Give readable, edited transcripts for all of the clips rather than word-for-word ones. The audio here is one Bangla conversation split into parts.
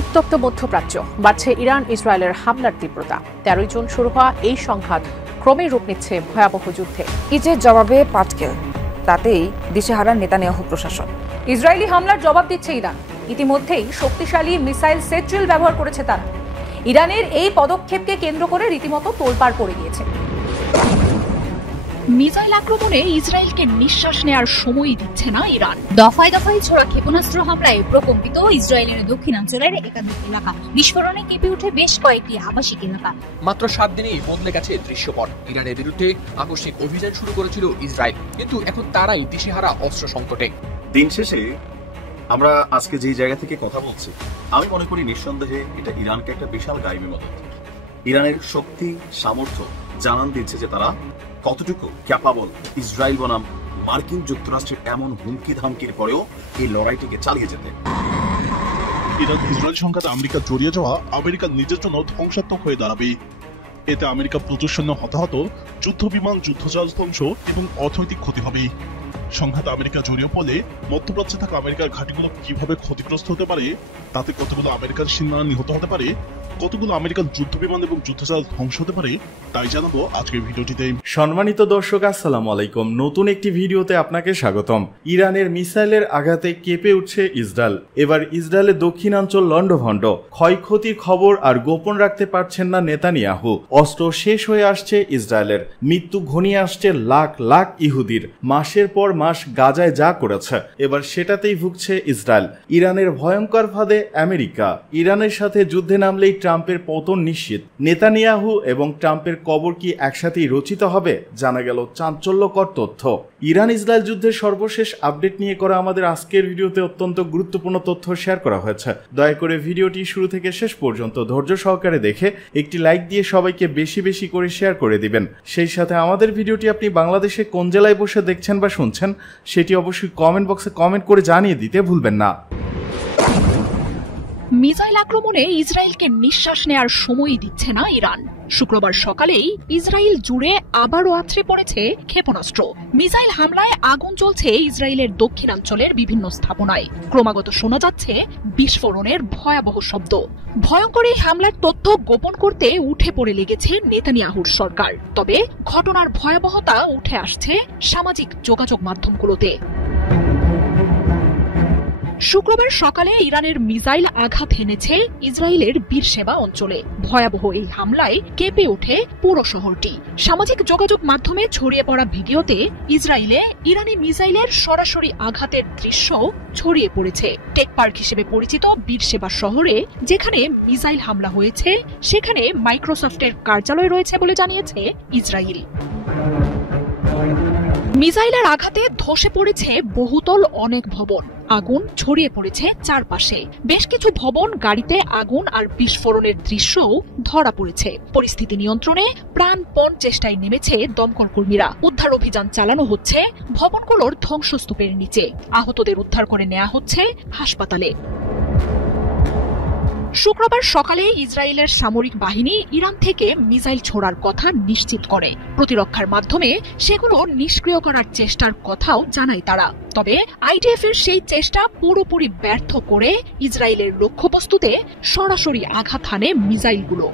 উত্তপ্ত মধ্যপ্রাচ্য, বাড়ছে ইরান ইসরায়েলের হামলার তীব্রতা। 13 জুন শুরু হওয়া এই সংঘাত ক্রমেই রূপ নিচ্ছে ভয়াবহ যুদ্ধে। ইজের জবাবে পাটকেল, তাতেই দিশেহারা নেতানিয়াহু প্রশাসন। ইসরায়েলি হামলার জবাব দিচ্ছে ইরান। ইতিমধ্যেই শক্তিশালী মিসাইল সেট্রিল ব্যবহার করেছে তারা। ইরানের এই পদক্ষেপকে কেন্দ্র করে রীতিমতো তোলপাড় পড়ে গিয়েছে। মিসাইল আক্রমণে ইসরায়েলকে নিঃশ্বাস নেয়ার সময়ই দিচ্ছে না ইরান। দফায় দফায় ছোড়া ক্ষেপণাস্ত্র হামলায় প্রকম্পিত ইসরায়েলের দক্ষিণাঞ্চলের একাধিক এলাকা। বিস্ফোরণে কেঁপে ওঠে বেশ কয়েকটি আবাসিক এলাকা। মাত্র 7 দিনেই বদলে গেছে দৃশ্যপট। ইরানের বিরুদ্ধে আকস্মিক অভিযান শুরু করেছিল ইসরায়েল, কিন্তু এখন তারাই দিশেহারা অস্ত্র সংকটে। দিন শেষে আমরা আজকে যে জায়গা থেকে কথা বলছি, আমি মনে করি নিঃসন্দেহে এটা ইরানকে একটা বিশাল গাইবে মদত। ইরানের শক্তি সামর্থ্য জানান দিচ্ছে যে তারা কতটুকু ক্যাপাবল ইসরায়েল বনাম মার্কিন যুক্তরাষ্ট্রের এমন হুমকি ধামকির পরেও এই লড়াইটিকে চালিয়ে যেতে। ইরান ইসরায়েল সংঘাতে আমেরিকা জড়িয়ে যাওয়া আমেরিকার নিজের জন্য ধ্বংসাত্মক হয়ে দাঁড়াবে। এতে আমেরিকা প্রচুর সৈন্য হতাহত, যুদ্ধ বিমান, যুদ্ধজাহাজ ধ্বংস এবং অর্থনৈতিক ক্ষতি হবে। সংঘাতে আমেরিকা জড়িয়ে পড়লে মধ্যপ্রাচ্যে থাকা আমেরিকার ঘাঁটিগুলো কিভাবে ক্ষতিগ্রস্ত হতে পারে, তাতে কতগুলো আমেরিকান সেনা নিহত হতে পারে, কতগুলো আমেরিকান যুদ্ধ বিমান এবং যুদ্ধজাহাজ ধ্বংস হতে পারে, তাই জানাবো আজকের ভিডিওটিতে। সম্মানিত দর্শক, আসসালামু আলাইকুম। নতুন একটি ভিডিওতে আপনাকে স্বাগতম। ইরানের মিসাইলের আঘাতে কেঁপে উঠছে ইসরায়েল। এবার ইসরায়েলের দক্ষিণাঞ্চল লন্ডভন্ড, ক্ষয়ক্ষতির খবর আর গোপন রাখতে পারছেন না নেতানিয়াহু। অস্ত্র শেষ হয়ে আসছে ইসরায়েলের, মৃত্যু ঘনিয়ে আসছে লাখ লাখ ইহুদির। মাসের পর মাস গাজায় যা করেছে, এবার সেটাতেই ভুগছে ইসরায়েল। ইরানের ভয়ঙ্কর ফাঁদে আমেরিকা। ইরানের সাথে যুদ্ধে নামলেই ট্রাম্পের পতন নিশ্চিত। নেতানিয়াহু এবং ট্রাম্পের কবর কি একসাথেই রচিত হবে? জানা গেল চাঞ্চল্যকর তথ্য। ইরান ইসরায়েল যুদ্ধের সর্বশেষ আপডেট নিয়ে করা আমাদের আজকের ভিডিওতে অত্যন্ত গুরুত্বপূর্ণ তথ্য শেয়ার করা হয়েছে। দয়া করে ভিডিওটি শুরু থেকে শেষ পর্যন্ত ধৈর্য সহকারে দেখে একটি লাইক দিয়ে সবাইকে বেশি বেশি করে শেয়ার করে দিবেন। সেই সাথে আমাদের ভিডিওটি আপনি বাংলাদেশে কোন জেলায় বসে দেখছেন বা শুনছেন সেটি অবশ্যই কমেন্ট বক্সে কমেন্ট করে জানিয়ে দিতে ভুলবেন না। মিসাইল আক্রমণে ইসরায়েলকে নিঃশ্বাস নেয়ার সময়ই দিচ্ছে না ইরান। শুক্রবার সকালেই ইসরায়েল জুড়ে আবারও আছড়ে পড়েছে ক্ষেপণাস্ত্র। মিসাইল হামলায় আগুন চলছে ইসরায়েলের দক্ষিণাঞ্চলের বিভিন্ন স্থাপনায়। ক্রমাগত শোনা যাচ্ছে বিস্ফোরণের ভয়াবহ শব্দ। ভয়ঙ্কর এই হামলার তথ্য গোপন করতে উঠে পড়ে লেগেছে নেতানিয়াহুর সরকার। তবে ঘটনার ভয়াবহতা উঠে আসছে সামাজিক যোগাযোগ মাধ্যমগুলোতে। শুক্রবার সকালে ইরানের মিসাইল আঘাত হেনেছে ইসরায়েলের বীরশেবা অঞ্চলে। ভয়াবহ এই হামলায় কেঁপে ওঠে পুরো শহরটি। সামাজিক যোগাযোগ মাধ্যমে ছড়িয়ে পড়া ভিডিওতে ইসরায়েলে ইরানি মিসাইলের সরাসরি আঘাতের দৃশ্য ছড়িয়ে পড়েছে। টেক পার্ক হিসেবে পরিচিত বীরশেবা শহরে যেখানে মিসাইল হামলা হয়েছে, সেখানে মাইক্রোসফটের কার্যালয় রয়েছে বলে জানিয়েছে ইসরায়েল। মিসাইলের আঘাতে ধসে পড়েছে বহুতল অনেক ভবন। আগুন ছড়িয়ে পড়েছে চারপাশে। বেশ কিছু ভবন, গাড়িতে আগুন আর বিস্ফোরণের দৃশ্যও ধরা পড়েছে। পরিস্থিতি নিয়ন্ত্রণে প্রাণপণ চেষ্টায় নেমেছে দমকল কর্মীরা। উদ্ধার অভিযান চালানো হচ্ছে ভবনগুলোর ধ্বংসস্তূপের নিচে। আহতদের উদ্ধার করে নেওয়া হচ্ছে হাসপাতালে। শুক্রবার সকালে ইসরায়েলের সামরিক বাহিনী ইরান থেকে মিসাইল ছোড়ার কথা নিশ্চিত করে। প্রতিরক্ষার মাধ্যমে সেগুলো নিষ্ক্রিয় করার চেষ্টার কথাও জানায় তারা। তবে আইডিএফ এর সেই চেষ্টা পুরোপুরি ব্যর্থ করে ইসরায়েলের লক্ষ্যবস্তুতে সরাসরি আঘাত হানে মিসাইলগুলো।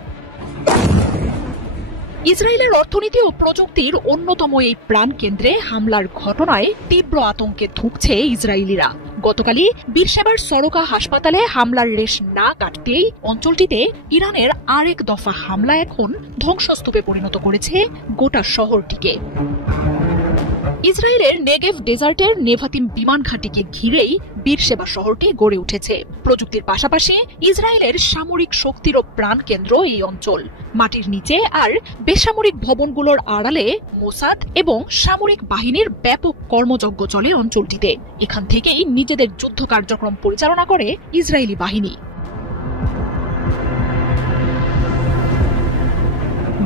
ইসরায়েলের অর্থনীতি ও প্রযুক্তির অন্যতম এই প্রাণকেন্দ্রে হামলার ঘটনায় তীব্র আতঙ্কে ধুঁকছে ইসরায়েলিরা। গতকালই বীরশেবার সরোকা হাসপাতালে হামলার রেশ না কাটতেই অঞ্চলটিতে ইরানের আরেক দফা হামলা এখন ধ্বংসস্তূপে পরিণত করেছে গোটা শহরটিকে। ইসরায়েলের নেগেভ ডেজার্টের নেভাতিম বিমান ঘাঁটিকে ঘিরেই বীরশেবা শহরটি গড়ে উঠেছে। প্রযুক্তির পাশাপাশি ইসরায়েলের সামরিক শক্তিরও প্রাণকেন্দ্র এই অঞ্চল। মাটির নিচে আর বেসামরিক ভবনগুলোর আড়ালে মোসাদ এবং সামরিক বাহিনীর ব্যাপক কর্মযজ্ঞ চলে অঞ্চলটিতে। এখান থেকেই নিজেদের যুদ্ধ কার্যক্রম পরিচালনা করে ইসরায়েলি বাহিনী।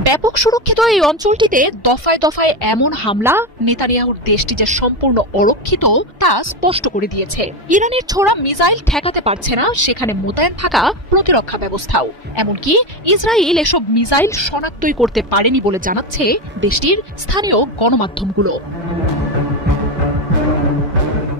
ব্যাপক সুরক্ষিত এই অঞ্চলটিতে দফায় দফায় এমন হামলা নেতানিয়াহুর দেশটি যে সম্পূর্ণ অরক্ষিত তা স্পষ্ট করে দিয়েছে। ইরানের ছোড়া মিসাইল ঠেকাতে পারছে না সেখানে মোতায়েন থাকা প্রতিরক্ষা ব্যবস্থাও। এমনকি ইসরায়েল এসব মিসাইল শনাক্তই করতে পারেনি বলে জানাচ্ছে দেশটির স্থানীয় গণমাধ্যমগুলো।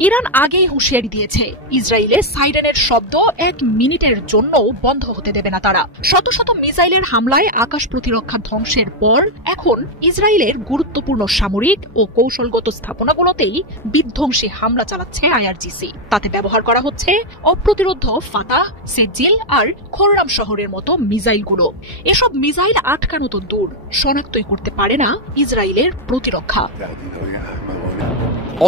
ইরান আগেই হুঁশিয়ারি দিয়েছে, ইসরায়েলের সাইরেনের শব্দ 1 মিনিটের জন্য বন্ধ হতে দেবে না তারা। শত শত মিসাইলের হামলায় আকাশ প্রতিরক্ষা ধ্বংসের পর এখন ইসরায়েলের গুরুত্বপূর্ণ সামরিক ও কৌশলগত স্থাপনাগুলোতেই বিধ্বংসী হামলা চালাচ্ছে আইআরজিসি। তাতে ব্যবহার করা হচ্ছে অপ্রতিরোধ ফাতাহ, সেজিল আর খোররাম শহরের মতো মিসাইলগুলো। এসব মিসাইল আটকানো তো দূর, শনাক্তই করতে পারে না ইসরায়েলের প্রতিরক্ষা।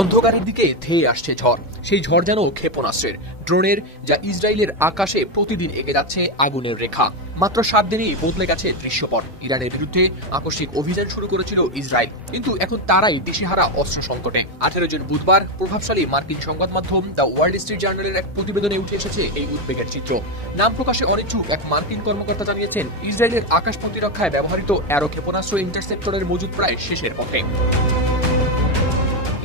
অন্ধকারের দিকে ধেয়ে আসছে ঝড়। সেই ঝড় যেন ক্ষেপণাস্ত্রের, ড্রোনের, যা ইসরায়েলের আকাশে প্রতিদিন এগিয়ে যাচ্ছে আগুনের রেখা। মাত্র 7 দিনেই বদলে গেছে দৃশ্যপট। ইরানের বিরুদ্ধে আকস্মিক অভিযান শুরু করেছিল ইসরায়েল, কিন্তু এখন তারাই দিশেহারা অস্ত্র সংকটে। 18 জুন বুধবার প্রভাবশালী মার্কিন সংবাদ মাধ্যম দ্য ওয়ার্ল্ড স্ট্রিট জার্নালের এক প্রতিবেদনে উঠে এসেছে এই উদ্বেগের চিত্র। নাম প্রকাশে অনিচ্ছুক এক মার্কিন কর্মকর্তা জানিয়েছেন, ইসরায়েলের আকাশ প্রতিরক্ষায় ব্যবহৃত অ্যারো ক্ষেপণাস্ত্র ইন্টারসেপ্টরের মজুদ প্রায় শেষের পথে।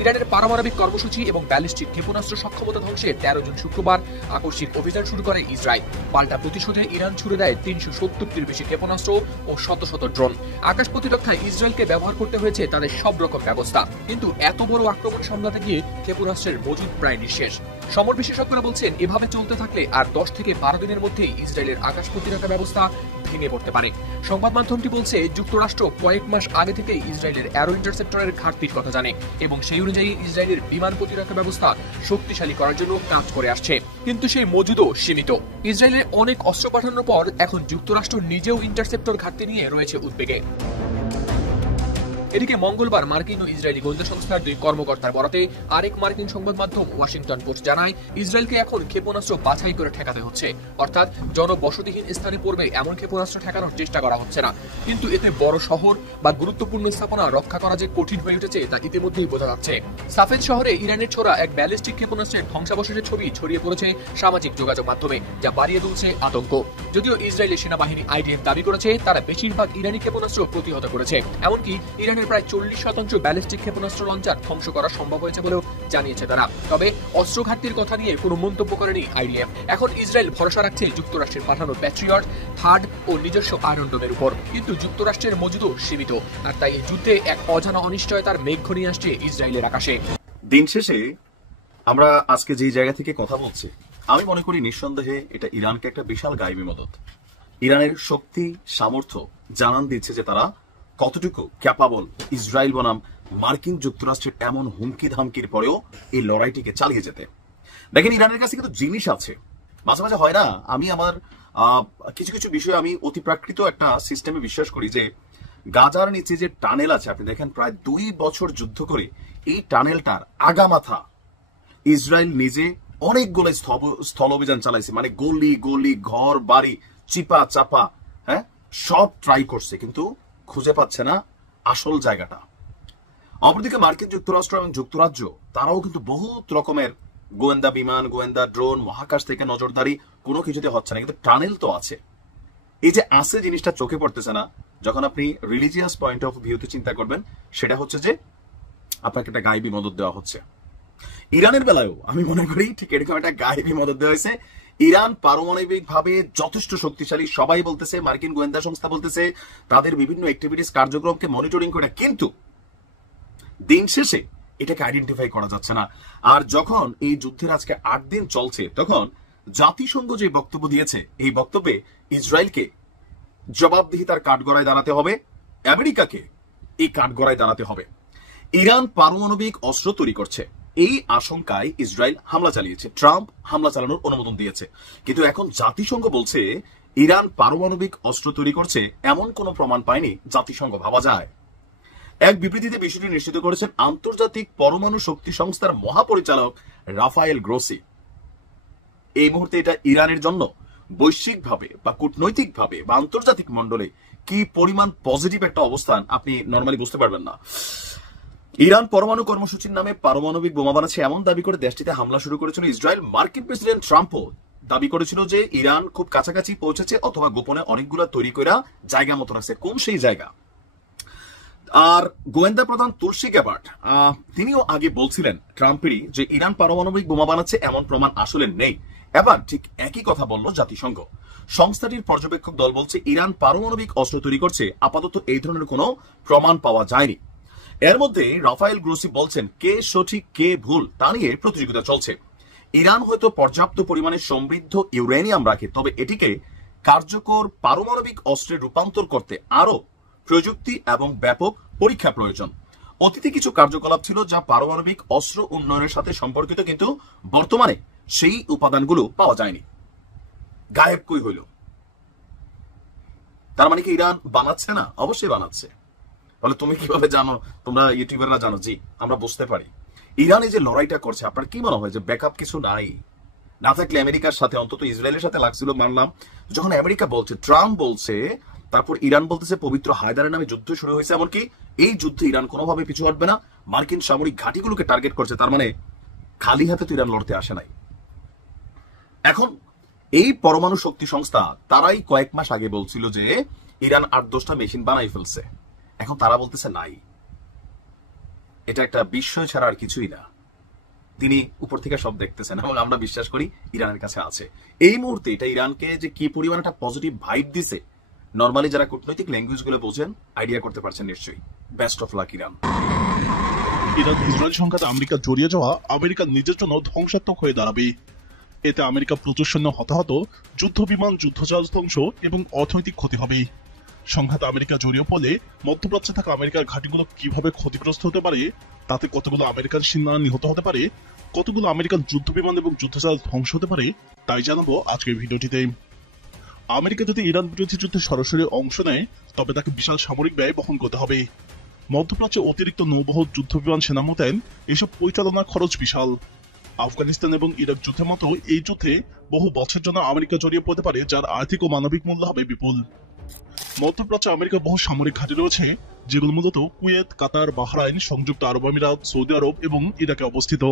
ইরানের পারমাণবিক কর্মসূচি এবং ব্যালিস্টিক ক্ষেপণাস্ত্র সক্ষমতা ধ্বংসে 13 জুন শুক্রবার আকস্মিক অভিযান শুরু করে ইসরায়েল। পাল্টা প্রতিশোধে ইরান ছুড়ে দেয় 370টির বেশি ক্ষেপণাস্ত্র ও শত শত ড্রোন। আকাশ প্রতিরক্ষায় ইসরায়েলকে ব্যবহার করতে হয়েছে তাদের সব রকম ব্যবস্থা, কিন্তু এত বড় আক্রমণ সামলাতে গিয়ে ক্ষেপণাস্ত্রের মজুদ প্রায় নিঃশেষ। সমর বিশেষজ্ঞরা বলছেন, এভাবে চলতে থাকলে আর 10 থেকে 12 দিনের মধ্যেই ইসরায়েলের আকাশ প্রতিরক্ষা ব্যবস্থা ভেঙে পড়তে পারে। সংবাদ মাধ্যমটি বলছে, যুক্তরাষ্ট্র কয়েক মাস আগে থেকে ইসরায়েলের অ্যারো ইন্টারসেপ্টরের ঘাটতির কথা জানে এবং সেই অনুযায়ী ইসরায়েলের বিমান প্রতিরক্ষা ব্যবস্থা শক্তিশালী করার জন্য কাজ করে আসছে, কিন্তু সেই মজুদও সীমিত। ইসরায়েলের অনেক অস্ত্র পাঠানোর পর এখন যুক্তরাষ্ট্র নিজেও ইন্টারসেপ্টর ঘাটতি নিয়ে রয়েছে উদ্বেগে। এদিকে মঙ্গলবার মার্কিন ও ইসরায়েলি গোয়েন্দা সংস্থার 2 কর্মকর্তার বরাতে আরেক মার্কিন সংবাদ মাধ্যম ওয়াশিংটন পোস্ট জানায়, ইসরায়েলকে এখন ক্ষেপণাস্ত্র বাছাই করে ঠেকাতে হচ্ছে, অর্থাৎ জনবসতিহীন স্থানে পড়বে এমন ক্ষেপণাস্ত্র ঠেকানোর চেষ্টা করা হচ্ছে না। কিন্তু এতে বড় শহর বা গুরুত্বপূর্ণ স্থাপনা রক্ষা করা যে কঠিন হয়ে উঠেছে তা ইতিমধ্যেই বোঝা যাচ্ছে। সাফেদ শহরে ইরানের ছোড়া এক ব্যালিস্টিক ক্ষেপণাস্ত্রের ধ্বংসাবশেষের ছবি ছড়িয়ে পড়েছে সামাজিক যোগাযোগ মাধ্যমে, যা বাড়িয়ে তুলছে আতঙ্ক। যদিও ইসরায়েলি সেনাবাহিনী আইডিএফ দাবি করেছে তারা বেশিরভাগ ইরানি ক্ষেপণাস্ত্র প্রতিহত করেছে, এমনকি ইরানের প্রায় 40% ব্যালিস্টিক ক্ষেপণাস্ত্র লঞ্চার ধ্বংস করা সম্ভব হয়েছে বলেও জানিয়েছে তারা। তবে অস্ত্র ঘাটতির কথা নিয়ে কোনো মন্তব্য করেনি আইডিএফ। এখন ইসরায়েল ভরসা রাখছে যুক্তরাষ্ট্রের পাঠানো প্যাট্রিয়ট, থার্ড ও নিজস্ব আয়রন ডোমের উপর, কিন্তু যুক্তরাষ্ট্রের মজুদও সীমিত। আর তাই এই যুদ্ধে এক অজানা অনিশ্চয়তার মেঘ ঘনিয়ে আসছে ইসরায়েলের আকাশে। দিন শেষে আমরা আজকে যেই জায়গা থেকে কথা বলছি, আমি মনে করি নিঃসন্দেহে এটা ইরানকে একটা বিশাল গায়েবী মদত। ইরানের শক্তি সামর্থ্য জানান দিচ্ছে যে তারা কতটুকু ক্যাপাবল ইসরায়েল বনাম মার্কিন যুক্তরাষ্ট্রের এমন হুমকি ধামকির পরেও এই লড়াইটিকে চালিয়ে যেতে। দেখেন, ইরানের কাছে কিন্তু জিনিস আছে। মাঝে মাঝে হয় না, আমি আমার কিছু কিছু বিষয়ে আমি অতিপ্রাকৃত একটা সিস্টেমে বিশ্বাস করি যে গাজার নিচে যে টানেল আছে, আপনি দেখেন প্রায় 2 বছর যুদ্ধ করে এই টানেলটার আগামাথা ইসরায়েল নিজে অনেকগুলো স্থল অভিযান চালাইছে, মানে গলি গলি ঘর বাড়ি চিপা চাপা, হ্যাঁ, সব ট্রাই করছে, কিন্তু খুঁজে পাচ্ছে না আসল জায়গাটা। অপরদিকে মার্কিন যুক্তরাষ্ট্র এবং যুক্তরাজ্য তারাও কিন্তু বহুত রকমের গোয়েন্দা বিমান, গোয়েন্দা ড্রোন, মহাকাশ থেকে নজরদারি, কোনো কিছুতে হচ্ছে না, কিন্তু টানেল তো আছে। এই যে আছে জিনিসটা চোখে পড়তেছে না। যখন আপনি রিলিজিয়াস পয়েন্ট অফ ভিউতে চিন্তা করবেন, সেটা হচ্ছে যে আপনাকে একটা গায়েবী মদত দেওয়া হচ্ছে। ইরানের বেলায়ও আমি মনে করি ঠিক এরকম একটা গায়েবী মদত দেওয়া হয়েছে। ইরান পারমাণবিক ভাবে যথেষ্ট শক্তিশালী, সবাই বলতেছে, মার্কিন গোয়েন্দা সংস্থা বলতেছে, তাদের বিভিন্ন অ্যাক্টিভিটিস কার্যক্রমকে মনিটরিং করে, কিন্তু দিন শেষে এটাকে আইডেন্টিফাই করা যাচ্ছে না। আর যখন এই যুদ্ধের আজকে 8 দিন চলছে, তখন জাতিসংঘ যে বক্তব্য দিয়েছে, এই বক্তব্যে ইসরায়েলকে জবাবদিহিতার কাঠগড়ায় দাঁড়াতে হবে, আমেরিকাকে এই কাঠগড়ায় দাঁড়াতে হবে। ইরান পারমাণবিক অস্ত্র তৈরি করছে, এই আশঙ্কায় ইসরায়েল হামলা চালিয়েছে, ট্রাম্প হামলা চালানোর অনুমোদন দিয়েছে, কিন্তু এখন জাতিসংঘ বলছে ইরান পারমাণবিক অস্ত্র তৈরি করছে, এমন কোনো প্রমাণ পায়নি জাতিসংঘ। ভাবা যায়। এক বিবৃতিতে বিষয়টি নিশ্চিত করেছেন আন্তর্জাতিক পরমাণু শক্তি সংস্থার মহাপরিচালক রাফায়েল গ্রোসি। এই মুহূর্তে এটা ইরানের জন্য বৈশ্বিকভাবে বা কূটনৈতিকভাবে বা আন্তর্জাতিক মণ্ডলে কি পরিমাণ পজিটিভ একটা অবস্থান আপনি নরমালি বুঝতে পারবেন না। ইরান পরমাণু কর্মসূচির নামে পারমাণবিক বোমা বানাচ্ছে এমন দাবি করে দেশটিতে হামলা শুরু করেছিল ইসরায়েল। মার্কিন প্রেসিডেন্ট ট্রাম্পও দাবি করেছিল যে ইরান খুব কাছাকাছি পৌঁছেছে, অথবা গোপনে অনেকগুলো তৈরি করে জায়গা মতো রাখছে। কোন সেই জায়গা? আর গোয়েন্দা প্রধান তুলসী গ্যাবার্ট তিনিও আগে বলছিলেন ট্রাম্পেরই যে ইরান পারমাণবিক বোমা বানাচ্ছে এমন প্রমাণ আসলে নেই। এবার ঠিক একই কথা বলল জাতিসংঘ। সংস্থাটির পর্যবেক্ষক দল বলছে ইরান পারমাণবিক অস্ত্র তৈরি করছে, আপাতত এই ধরনের কোনো প্রমাণ পাওয়া যায়নি। এর মধ্যে রাফায়েল গ্রোসি বলছেন কে সঠিক কে ভুল তা নিয়ে প্রতিযোগিতা চলছে। ইরান হয়তো পর্যাপ্ত পরিমাণে সমৃদ্ধ ইউরেনিয়াম রাখে, তবে এটিকে কার্যকর পারমাণবিক অস্ত্রে রূপান্তর করতে আরো প্রযুক্তি এবং ব্যাপক পরীক্ষা প্রয়োজন। অতীতে কিছু কার্যকলাপ ছিল যা পারমাণবিক অস্ত্র উন্নয়নের সাথে সম্পর্কিত, কিন্তু বর্তমানে সেই উপাদানগুলো পাওয়া যায়নি। গায়েব কই হইল? তার মানে কি ইরান বানাচ্ছে না? অবশ্যই বানাচ্ছে। তাহলে তুমি কিভাবে জানো? তোমরা ইউটিউবাররা জানো? জি, আমরা বুঝতে পারি। ইরান এই যে লড়াইটা করছে, আপনার কি মনে হয় যে ব্যাকআপ কিছু নাই? না থাকলে আমেরিকার সাথে, অন্তত ইসরায়েলের সাথে লাগছিল মানলাম, যখন আমেরিকা বলছে, ট্রাম্প বলছে, তারপর ইরান বলতেছে পবিত্র হায়দারের নামে যুদ্ধ শুরু হয়েছে, এমনকি এই যুদ্ধে ইরান কোনোভাবে পিছু হটবে না, মার্কিন সামরিক ঘাঁটিগুলোকে টার্গেট করছে। তার মানে খালি হাতে তো ইরান লড়তে আসে নাই। এখন এই পরমাণু শক্তি সংস্থা তারাই কয়েক মাস আগে বলছিল যে ইরান 8-10টা মেশিন বানাই ফেলছে, এখন তারা বলতেছে নাই। এটা একটা বিস্ময় ছাড়া আর কিছুই না। তিনি উপর থেকে সব দেখতেছেন এবং আমরা বিশ্বাস করি ইরানের কাছে আছে। এই মুহূর্তে এটা ইরানকে যে কি পরিমাণ একটা পজিটিভ ভাইব দিছে, নর্মালি যারা কূটনৈতিক ল্যাঙ্গুয়েজ গুলো বোঝেন আইডিয়া করতে পারছেন নিশ্চয়ই। Best of luck Iran. Iran Israel সংঘাতে আমেরিকা জড়িয়ে যাওয়া আমেরিকার নিজের জন্য ধ্বংসাত্মক হয়ে দাঁড়াবে। এতে আমেরিকা প্রচুর সৈন্য হতাহত, যুদ্ধ বিমান, যুদ্ধজাহাজ ধ্বংস এবং অর্থনৈতিক ক্ষতি হবে। সংঘাতে আমেরিকা জড়িয়ে পড়লে মধ্যপ্রাচ্যে থাকা আমেরিকার ঘাঁটিগুলো কিভাবে ক্ষতিগ্রস্ত হতে পারে, তাতে কতগুলো আমেরিকান সেনা নিহত হতে পারে, কতগুলো আমেরিকান যুদ্ধ বিমান এবং যুদ্ধজাহাজ ধ্বংস হতে পারে, তাই জানাবো আজকের ভিডিওটিতে। আমেরিকা যদি ইরান বিরোধী যুদ্ধে সরাসরি অংশ নেয়, তবে তাকে বিশাল সামরিক ব্যয় বহন করতে হবে। মধ্যপ্রাচ্যে অতিরিক্ত নৌবহর, যুদ্ধ বিমান, সেনা মোতায়েন, এসব পরিচালনা খরচ বিশাল। আফগানিস্তান এবং ইরাক যুদ্ধের মতো এই যুদ্ধে বহু বছর জন্য আমেরিকা জড়িয়ে পড়তে পারে, যার আর্থিক ও মানবিক মূল্য হবে বিপুল। মধ্যপ্রাচ্যে আমেরিকার বহু সামরিক ঘাঁটি রয়েছে, যেগুলো মূলত কুয়েত, কাতার, বাহরাইন, সংযুক্ত আরব আমিরাত, সৌদি আরব এবং ইরাকে অবস্থিত।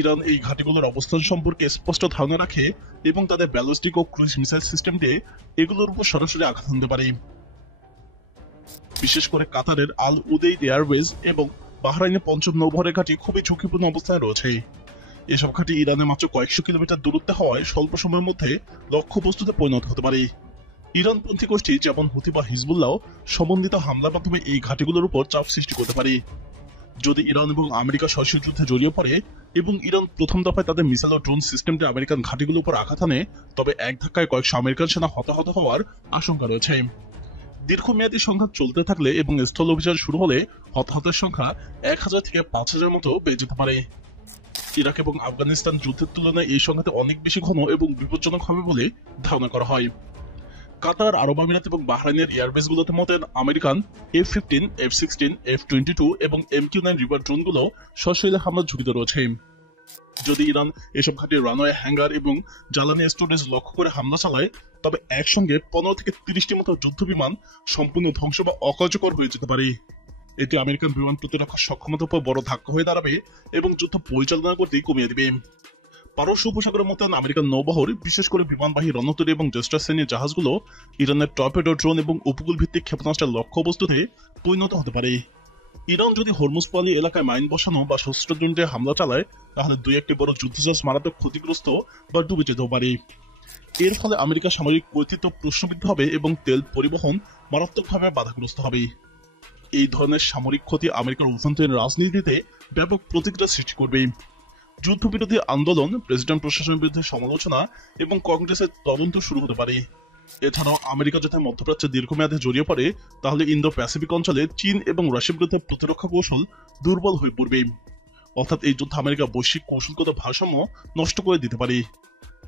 ইরান এই ঘাঁটিগুলোর অবস্থান সম্পর্কে স্পষ্ট ধারণা রাখে এবং তাদের ব্যালিস্টিক ও ক্রুজ মিসাইল সিস্টেম দিয়ে এগুলোর উপর সরাসরি আঘাত হানতে পারে। বিশেষ করে কাতারের আল উদেইদ এয়ারবেজ এবং বাহরাইনের পঞ্চম নৌবহরের ঘাঁটি খুবই ঝুঁকিপূর্ণ অবস্থায় রয়েছে। এসব ঘাঁটি ইরানে মাত্র কয়েকশো কিলোমিটার দূরত্বে হওয়ায় স্বল্প সময়ের মধ্যে লক্ষ্যবস্তুতে পরিণত হতে পারে। ইরানপন্থী গোষ্ঠী যেমন হুতি বা হিজবুল্লাহ সমন্বিত হামলার মাধ্যমে এই ঘাঁটিগুলোর উপর চাপ সৃষ্টি করতে পারে। যদি ইরান এবং আমেরিকা সরাসরি যুদ্ধে জড়িয়ে পড়ে এবং ইরান প্রথম দফায় তাদের মিসাইল ও ড্রোন সিস্টেম দিয়ে আমেরিকান ঘাঁটিগুলোর উপর আঘাত আনে, তবে এক ধাক্কায় কয়েকশো আমেরিকান সেনা হতাহত হওয়ার আশঙ্কা রয়েছে। দীর্ঘমেয়াদী সংঘাত চলতে থাকলে এবং স্থল অভিযান শুরু হলে হতাহতের সংখ্যা 1000 থেকে 5000 মতো বেড়ে যেতে পারে। ইরাক এবং আফগানিস্তান যুদ্ধের তুলনায় এই সংঘাতে অনেক বেশি ঘন এবং বিপজ্জনক হবে বলে ধারণা করা হয়। কাতার, আরব আমিরাত এবং বাহরাইনের এয়ারবেসগুলোতে মোতায়েন আমেরিকান F-15, F-16, F-22 এবং MQ-9 রিভার ড্রোনগুলো সশরীরে হামলার ঝুঁকিতে রয়েছে। যদি ইরান এসব ঘাঁটির রানওয়ে, হ্যাঙ্গার এবং জ্বালানি স্টোরেজ লক্ষ্য করে হামলা চালায়, তবে একসঙ্গে 15 থেকে 30টি মতো যুদ্ধ বিমান সম্পূর্ণ ধ্বংস বা অকার্যকর হয়ে যেতে পারে। এটি আমেরিকান বিমান প্রতিরক্ষা সক্ষমতার উপর বড় ধাক্কা হয়ে দাঁড়াবে এবং যুদ্ধ পরিচালনা করতে কমিয়ে দিবে। পারস্য উপসাগরের মতো আমেরিকান নৌবহর, বিশেষ করে বিমানবাহী রণতরী এবং জ্যেষ্ঠ শ্রেণীর জাহাজগুলো ইরানের টর্পেডো, ড্রোন এবং উপকূল ভিত্তিক ক্ষেপণাস্ত্রের লক্ষ্যবস্তুতে পরিণত হতে পারে। ইরান যদি হরমুজ পালি এলাকায় মাইন বসানো বা শস্ত্রদণ্ডে হামলা চালায়, তাহলে 2-1টি বড় যুদ্ধজাহাজ মারাত্মক ক্ষতিগ্রস্ত বা ডুবে যেতেও পারে। এর ফলে আমেরিকার সামরিক কর্তৃত্ব প্রশ্নবিদ্ধ হবে এবং তেল পরিবহন মারাত্মকভাবে বাধাগ্রস্ত হবে। এই ধরনের সামরিক ক্ষতি আমেরিকার অভ্যন্তরীণ রাজনীতিতে ব্যাপক প্রতিক্রিয়া সৃষ্টি করবে। যুদ্ধবিরোধী আন্দোলন, প্রেসিডেন্ট প্রশাসনের বিরুদ্ধে সমালোচনা এবং কংগ্রেসের তদন্ত শুরু হতে পারে। এছাড়াও আমেরিকা যাতে মধ্যপ্রাচ্যে দীর্ঘমেয়াদে জড়িয়ে পড়ে, তাহলে ইন্দো প্যাসিফিক অঞ্চলে চীন এবং রাশিয়ার বিরুদ্ধে প্রতিরক্ষা কৌশল দুর্বল হয়ে পড়বে। অর্থাৎ এই যুদ্ধ আমেরিকা বৈশ্বিক কৌশলগত ভারসাম্য নষ্ট করে দিতে পারে।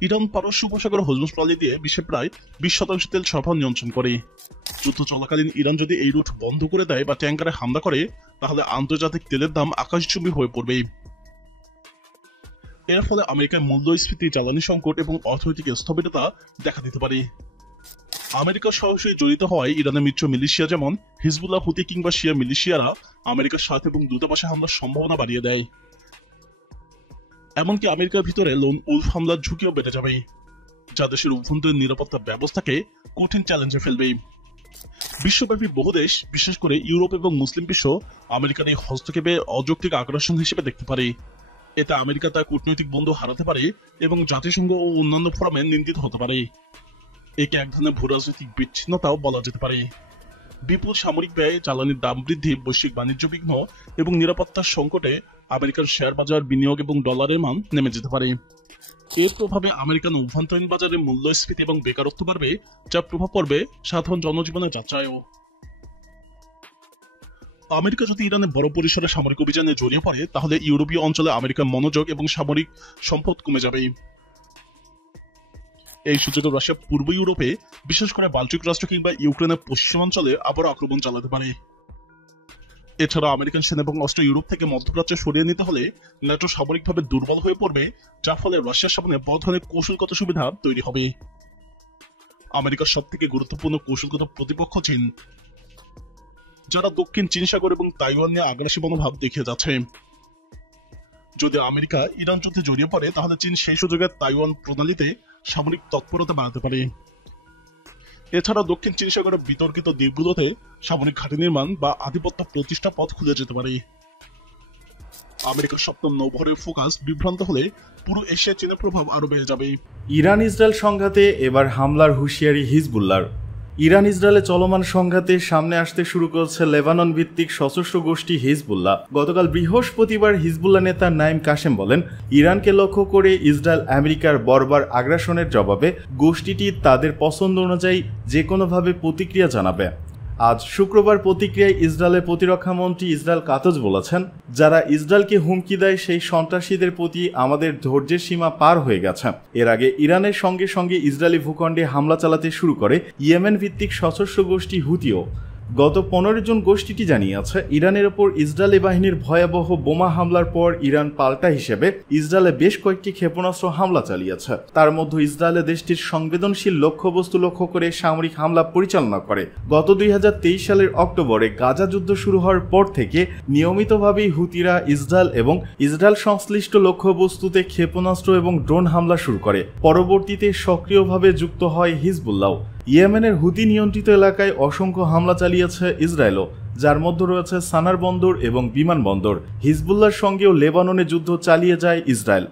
ইরান পারস্য উপসাগর হরমুজ প্রণালী দিয়ে বিশ্বের প্রায় 20% তেল সরবরাহ নিয়ন্ত্রণ করে। যুদ্ধ চলাকালীন ইরান যদি এই রুট বন্ধ করে দেয় বা ট্যাঙ্কারে হামলা করে, তাহলে আন্তর্জাতিক তেলের দাম আকাশচুম্বী হয়ে পড়বে। এর ফলে আমেরিকার মূল্যস্ফীতি, জ্বালানি সংকট এবং অর্থনৈতিক স্থবিরতা দেখা দিতে পারে। আমেরিকা সরাসরি জড়িত হওয়ায় ইরানের মিত্র মিলিশিয়া যেমন হিজবুল্লাহ, হুতি কিংবা শিয়া মিলিশিয়ারা আমেরিকার স্বার্থ এবং দূতাবাসে হামলার সম্ভাবনা বাড়িয়ে দেয়। এমনকি আমেরিকার ভিতরে লোন উলফ হামলার ঝুঁকিও বেড়ে যাবে, যা দেশের অভ্যন্তরীণ নিরাপত্তা ব্যবস্থাকে কঠিন চ্যালেঞ্জে ফেলবে। বিশ্বব্যাপী বহু দেশ, বিশেষ করে ইউরোপ এবং মুসলিম বিশ্ব আমেরিকার এই হস্তক্ষেপে অযৌক্তিক আগ্রাসন হিসেবে দেখতে পারে। এতে আমেরিকা তার কূটনৈতিক বন্ধু হারাতে পারে এবং জাতিসংঘ ও অন্যান্য ফোরামে নিন্দিত হতে পারে। একে এক ধরনের ভূরাজনৈতিক বিচ্ছিন্নতাও বলা যেতে পারে। বিপুল সামরিক ব্যয়, জ্বালানির দাম বৃদ্ধি, বৈশ্বিক বাণিজ্য বিঘ্ন এবং নিরাপত্তার সংকটে আমেরিকার শেয়ার বাজার, বিনিয়োগ এবং ডলারের মান নেমে যেতে পারে। এর প্রভাবে আমেরিকান অভ্যন্তরীণ বাজারে মূল্যস্ফীতি এবং বেকারত্ব বাড়বে, যা প্রভাব পড়বে সাধারণ জনজীবনের যাত্রায়ও। আমেরিকা যদি ইরানে বড় পরিসরে সামরিক অভিযানে জড়িয়ে পড়ে, তাহলে ইউরোপীয় অঞ্চলে আমেরিকার মনোযোগ এবং সামরিক সম্পদ কমে যাবে। এই সূচকে রাশিয়া পূর্ব ইউরোপে, বিশেষ করে বাল্টিক রাষ্ট্র কিংবা ইউক্রেনের পশ্চিমাঞ্চলে আবারও আক্রমণ চালাতে পারে। এছাড়া আমেরিকান সেনা এবং অস্ত্র ইউরোপ থেকে মধ্যপ্রাচ্যে সরিয়ে নিতে হলে ন্যাটো সামরিকভাবে দুর্বল হয়ে পড়বে, যার ফলে রাশিয়ার সামনে বড় ধরনের কৌশলগত সুবিধা তৈরি হবে। আমেরিকার সবথেকে গুরুত্বপূর্ণ কৌশলগত প্রতিপক্ষ চীন, যারা দক্ষিণ চীন সাগর এবং তাইওয়ান নিয়ে আগ্রাসী মনোভাব দেখিয়ে যাচ্ছে। যদি আমেরিকা ইরান যুদ্ধে জড়িয়ে পড়ে, তাহলে চীন সেই সুযোগে তাইওয়ান প্রণালীতে সামরিক তৎপরতা বাড়াতে পারে। এছাড়া দক্ষিণ চীন সাগরের বিতর্কিত দ্বীপগুলোতে সামরিক ঘাঁটি নির্মাণ বা আধিপত্য প্রতিষ্ঠা পথ খুলে যেতে পারে। আমেরিকার সপ্তম নৌবহরের ফোকাস বিভ্রান্ত হলে পুরো এশিয়ায় চীনের প্রভাব আরো বেড়ে যাবে। ইরান ইসরায়েল সংঘাতে এবার হামলার হুঁশিয়ারি হিজবুল্লাহর। ইরান ইসরায়েলে চলমান সংঘাতে সামনে আসতে শুরু করেছে লেবানন ভিত্তিক সশস্ত্র গোষ্ঠী হিজবুল্লাহ। গতকাল বৃহস্পতিবার হিজবুল্লাহ নেতা নাইম কাশেম বলেন, ইরানকে লক্ষ্য করে ইসরায়েল আমেরিকার বর্বর আগ্রাসনের জবাবে গোষ্ঠীটি তাদের পছন্দ অনুযায়ী যে কোনোভাবে প্রতিক্রিয়া জানাবে। আজ শুক্রবার প্রতিক্রিয়ায় ইসরায়েলের প্রতিরক্ষামন্ত্রী ইসরায়েল কাতজ বলেছেন, যারা ইসরায়েলকে হুমকি দেয় সেই সন্ত্রাসীদের প্রতি আমাদের ধৈর্যের সীমা পার হয়ে গেছে। এর আগে ইরানের সঙ্গে সঙ্গে ইসরায়েলি ভূখণ্ডে হামলা চালাতে শুরু করে ইয়েমেন ভিত্তিক সশস্ত্র গোষ্ঠী হুতিও। গত 15 জুন গোষ্ঠীটি জানিয়েছে, ইরানের ওপর ইসরায়েলি বাহিনীর ভয়াবহ বোমা হামলার পর ইরান পাল্টা হিসেবে ইসরায়েলে বেশ কয়েকটি ক্ষেপণাস্ত্র হামলা চালিয়েছে। তার মধ্যে ইসরায়েলে দেশটির সংবেদনশীল লক্ষ্যবস্তু লক্ষ্য করে সামরিক হামলা পরিচালনা করে। গত 2023 সালের অক্টোবরে গাজা যুদ্ধ শুরু হওয়ার পর থেকে নিয়মিতভাবেই হুতিরা ইসরায়েল এবং ইসরায়েল সংশ্লিষ্ট লক্ষ্যবস্তুতে ক্ষেপণাস্ত্র এবং ড্রোন হামলা শুরু করে। পরবর্তীতে সক্রিয়ভাবে যুক্ত হয় হিজবুল্লাহ। ইয়েমেনের হুতি নিয়ন্ত্রিত এলাকায় অসংখ্য হামলা চালিয়েছে ইসরায়েলও, যার মধ্যে রয়েছে সানার বন্দর এবং বিমানবন্দর। হিজবুল্লাহর সঙ্গেও লেবাননে যুদ্ধ চালিয়ে যায় ইসরায়েল।